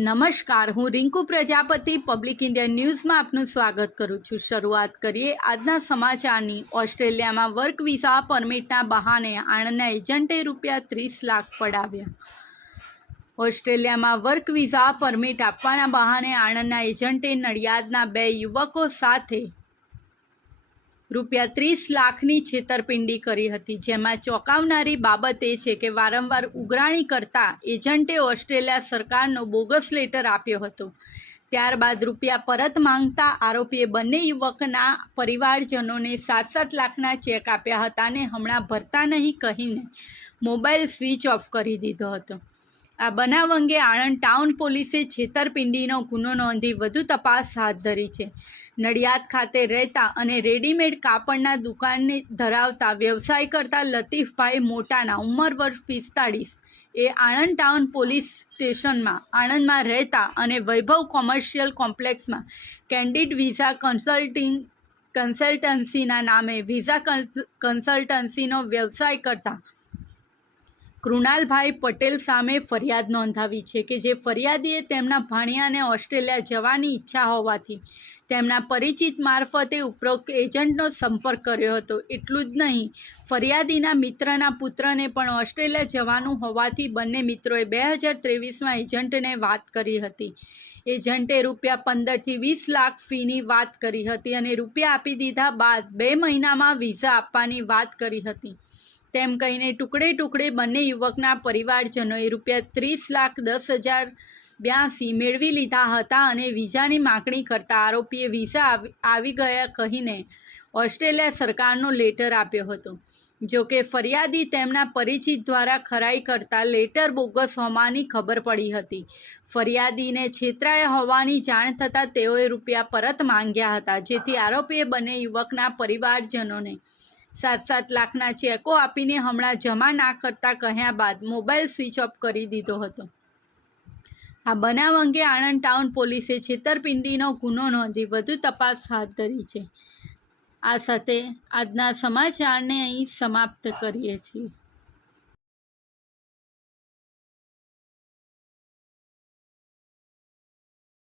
નમસ્કાર, હું Rinku Prajapati public India ન્યૂઝમાં આપનું સ્વાગત કરું છું। શરૂઆત કરીએ આજના સમાચારની। ઓસ્ટ્રેલિયામાં વર્ક વિઝા પરમિટના બહાને આણંદના એજન્ટે ₹30 લાખ પડાવ્યા। ઓસ્ટ્રેલિયામાં વર્ક વિઝા પરમિટ આપવાના બહાને આણંદના એજન્ટે નડિયાદના 2 યુવકો સાથે ₹30 લાખની છેતરપિંડી કરી હતી। જેમાં ચોંકાવનારી બાબત એ છે કે વારંવાર ઉઘરાણી કરતા એજન્ટે ઓસ્ટ્રેલિયા સરકારનો બોગસ લેટર આપ્યો હતો। ત્યારબાદ રૂપિયા પરત માંગતા આરોપીએ બંને યુવકના પરિવારજનોને 7-7 લાખના ચેક આપ્યા હતા અને હમણાં ભરતા નહીં કહીને મોબાઈલ સ્વિચ ઓફ કરી દીધો હતો। આ બનાવ અંગે આણંદ ટાઉન પોલીસે છેતરપિંડીનો ગુનો નોંધી વધુ તપાસ હાથ ધરી છે। નડિયાદ ખાતે રહેતા અને રેડીમેડ કાપડના દુકાનને ધરાવતા વ્યવસાય કરતા લતીફભાઈ મોટાના ઉંમર વર્ષ 45 એ આણંદ ટાઉન પોલીસ સ્ટેશનમાં આણંદમાં રહેતા અને વૈભવ કોમર્શિયલ કોમ્પ્લેક્સમાં કેન્ડિડ વિઝા કન્સલ્ટન્સીના નામે વિઝા કન્સલ્ટન્સીનો વ્યવસાય કરતા કૃણાલભાઈ પટેલ સામે ફરિયાદ નોંધાવી છે કે જે ફરિયાદીએ તેમના ભાણિયાને ઓસ્ટ્રેલિયા જવાની ઈચ્છા હોવાથી તેમના પરિચિત મારફતે ઉપરોક્ત એજન્ટનો સંપર્ક કર્યો હતો। એટલું જ નહીં, ફરિયાદીના મિત્રના પુત્રને પણ ઓસ્ટ્રેલિયા જવાનું હોવાથી બંને મિત્રોએ 2023માં એજન્ટને વાત કરી હતી। એજન્ટે ₹15 થી 20 લાખ ફીની વાત કરી હતી અને રૂપિયા આપી દીધા બાદ 2 મહિનામાં વિઝા આપવાની વાત કરી હતી। તેમ કહીને ટુકડે ટુકડે બંને યુવકના પરિવારજનોએ ₹30,10,082 મેળવી લીધા હતા અને વિઝાની માગણી કરતા આરોપીએ વિઝા આવી ગયા કહીને ઓસ્ટ્રેલિયા સરકારનો લેટર આપ્યો હતો। જોકે ફરિયાદી તેમના પરિચિત દ્વારા ખરાઈ કરતા લેટર બોગસ હોવાની ખબર પડી હતી। ફરિયાદીને છેતરાયા હોવાની જાણ થતાં તેઓએ રૂપિયા પરત માંગ્યા હતા, જેથી આરોપીએ બંને યુવકના પરિવારજનોને 7-7 લાખના ચેકો આપીને હમણાં જમા ના કરતા કહ્યા બાદ મોબાઈલ સ્વિચ ઓફ કરી દીધો હતો। આ બનાવ અંગે આણંદ ટાઉન પોલીસે છેતરપિંડીનો ગુનો નોંધી વધુ તપાસ હાથ ધરી છે। આ સાથે આજના સમાચારને અહીં સમાપ્ત કરીએ છીએ।